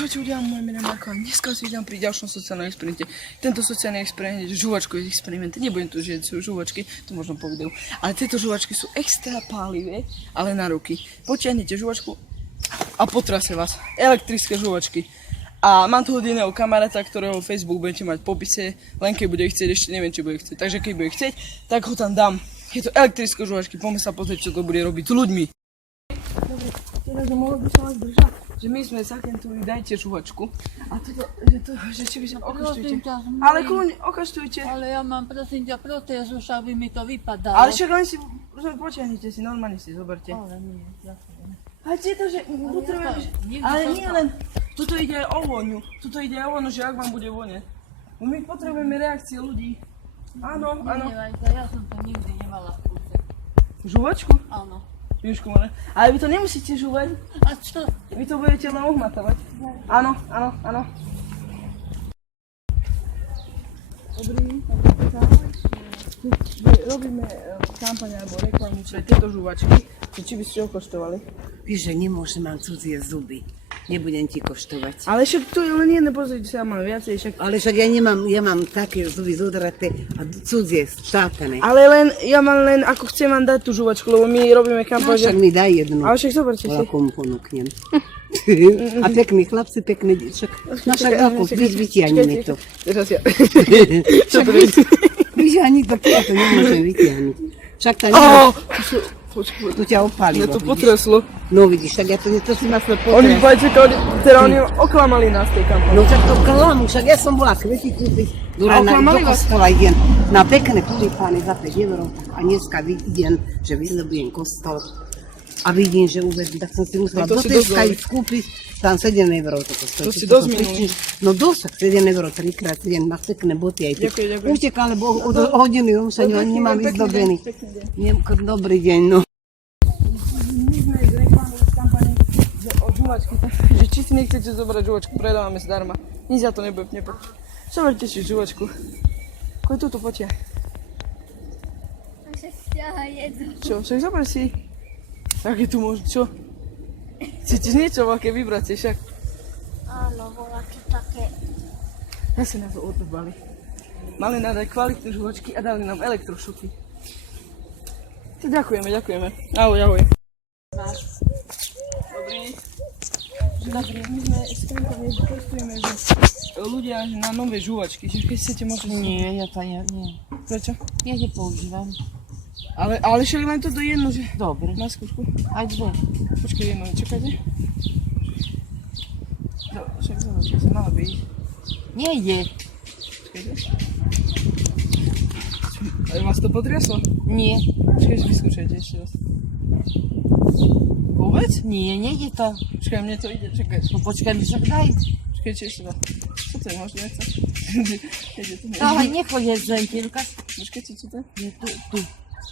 Čaute ľudia, moje meno je Marko a dneska si vidím pri ďalšom sociálnom experimente. Tento sociálny experiment je žuvačkový experiment. Nebudem tu žiť, sú žuvačky, to možno po videu. Ale tieto žuvačky sú extra pálivé, ale na ruky. Potiahnete žuvačku a potrase vás. Elektrické žuvačky. A mám tu od iného kamaráta, ktorého Facebook budete mať v popise, len keď bude chcieť, ešte neviem, či bude chcieť. Takže keď bude chcieť, tak ho tam dám. Je to elektrické žuvačky, poďme sa pozrieť, čo to bude robiť s ľuďmi. Dobre, teraz mohol by sa vás držať. Že my sme zakentuli, dajte žuvačku. A toto, že či by sa okaštujte. Ale kľúň, okaštujte. Ale ja mám, prosím ťa, protézu, však by mi to vypadalo. Ale však len si, potiahnite si, normálne si zoberte. Ale nie, ďakujem. Ale je to, že potrebujeme, ale nie len, tuto ide aj o vôňu. Tuto ide aj o vôňu, že ak vám bude voňať. My potrebujeme reakcie ľudí. Áno, áno. Ja som to nikdy nemala v kúse. Žuvačku? Áno. Južku, ale vy to nemusíte žúvať. A čo? Vy to budete len ohmatávať. Áno, áno, áno. Dobrý, robíme kampaň alebo reklamu pre tieto žúvačky, či by ste ho koštovali. Víš, že nemôžem, mám cudzie zuby. Nebudem ti koštovať. Ale však to je len jedné, pozrite sa, mám viacej však. Ale však ja mám také zuby zodraté a cudzie, štátané. Ale len, ja mám len, ako chcem vám dať tú žuvačku, lebo my robíme No kampaň. však mi daj jednu. Ale však zoberte si. Komu ponúknem. A pekní chlapci, pekné však. No však ako, vytiahni mi to. Teraz ja. Čo to je? Vytiahni to, ja to nemôžem vytiahnuť. Však tá Počkaj, tu ťa opálilo. mňa to vidíš? potreslo. No vidíš, tak ja to si ma snad Oni, potres. oni oklamali nás tej kampani. No však to klamu, však ja som bola kvety kúpiť. Do oklamali vás? kostola idem na pekné tulipány za 5 €. A dneska idem, že vyzdobujem kostol. A vidím, že uvedú, tak som si musela to do si Teska dosť ísť kúpiť. Tam 7 € toto stojí. To si dosť minulý. No dosť, 7 €, 3x7, má pekné boty aj ty. Ďakujem. Utekám, lebo od hodiny umšania nemám vyzdobený. Dobrý deň, no. My sme z reklamy z kampani, že od žuvačky, že či si nechcete zobrať žuvačku, predávame zdarma. Nič za to nebude nepočuť. Zoberte si žuvačku. Koľ túto potia? Však ťaha jednu. Čo, však zober si. Aké tu môže, čo? Chcete niečo veľké vybrať si však? Áno, bola to také. Ja sa na to odbali. Mali nám dať kvalitné žuvačky a dali nám elektrošoky. To ďakujeme. Ahoj. Dobrý. Dobrý. My sme s Krenkom testujeme, že ľudia na nové žuvačky, že keď chcete môžete... Nie, ja to nie. Prečo? Ja nepoužívam. Ale však len toto jedno, že... Dobre. Na skúšku. Aj dve. Počkaj jedno, čakajte. Však zaujímavé, sa mala byť. Nie je. Počkajte. Ale vás to potriaslo? Nie. Počkajte, vyskúšajte ešte raz. Vôbec? Nie, nejde to. Počkaj, mne to ide, čakaj. No počkaj, však daj. Počkajte ešte raz. Čo to je, možno nechce? Ide to nejde. Ale nechoď zvenky, Lukáš. Počkajte, čo to je? Je tu.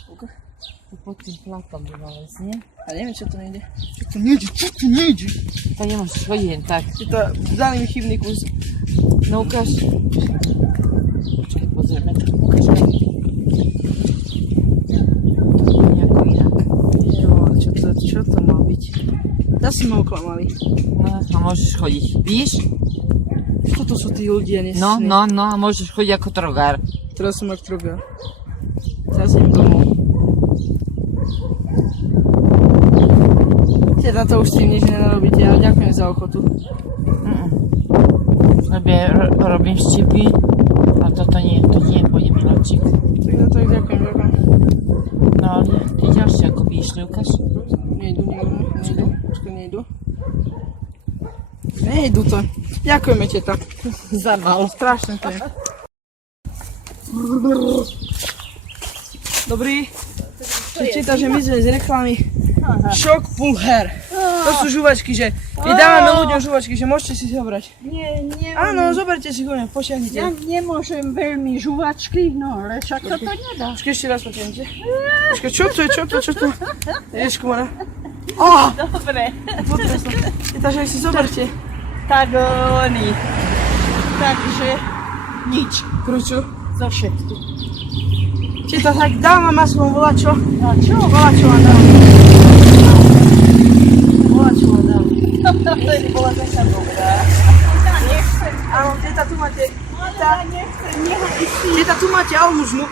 Okay. Tu pod tým platom by mal ísť, nie? A neviem, čo to nejde. Čo to nejde? To nemôžeš chodiť jen tak. Dali mi chybný kus. No ukáž. Počkaj, pozrieme. Nejako inak. Jo, čo to má byť? Zase ma oklamali. No a môžeš chodiť. Víš? Toto sú tí ľudia nesní. No a môžeš chodiť ako trogár. Teraz som ak trogár. Teraz idem domov. Teda to už s tým nič nenarobíte, ale ďakujem za ochotu. Robím štipy a toto nie pôjde miláčik. Tak ďakujem. No ale ty ďalšie ako by išli, ukáž? Nejdu. Počkaj, nejdu to. Ďakujeme, teta. Za málo. Strašné to je. Dobrý. Teta, že my sme z reklamy Šok full hair. To sú žuvačky, že keď dávame ľuďom žuvačky, že môžete si zobrať. Nie, Áno, zoberte si koňa, potiahnite. ja nemôžem veľmi žuvačky, no ale však to nedá. Počkaj, ešte raz potiahnite. Počkaj, čo to? Ježku, Mara. Dobre, Potreslo. Teta, že si zoberte. tak oni. Takže nič, Prečo? zo všetky. Teta, tak dám vám aspoň volačo. A čo? Volačo vám dám. Bola čo dám. To bola taká dobrá. Áno, teta, tu máte. Teta, tu máte almužnu.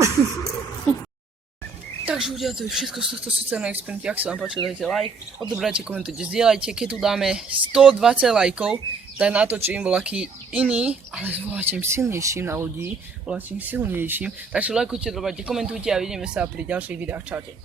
Takže ľudia, to je všetko z tohto sociálneho experimentu. Ak sa vám páčilo, dajte like, odobrajte, komentujte, zdieľajte. Keď tu dáme 120 lajkov, tak natočím voľaký iný, ale s voľačím silnejším na ľudí, voľačím silnejším. Takže lajkujte, odobráte, komentujte a vidíme sa pri ďalších videách. Čaute.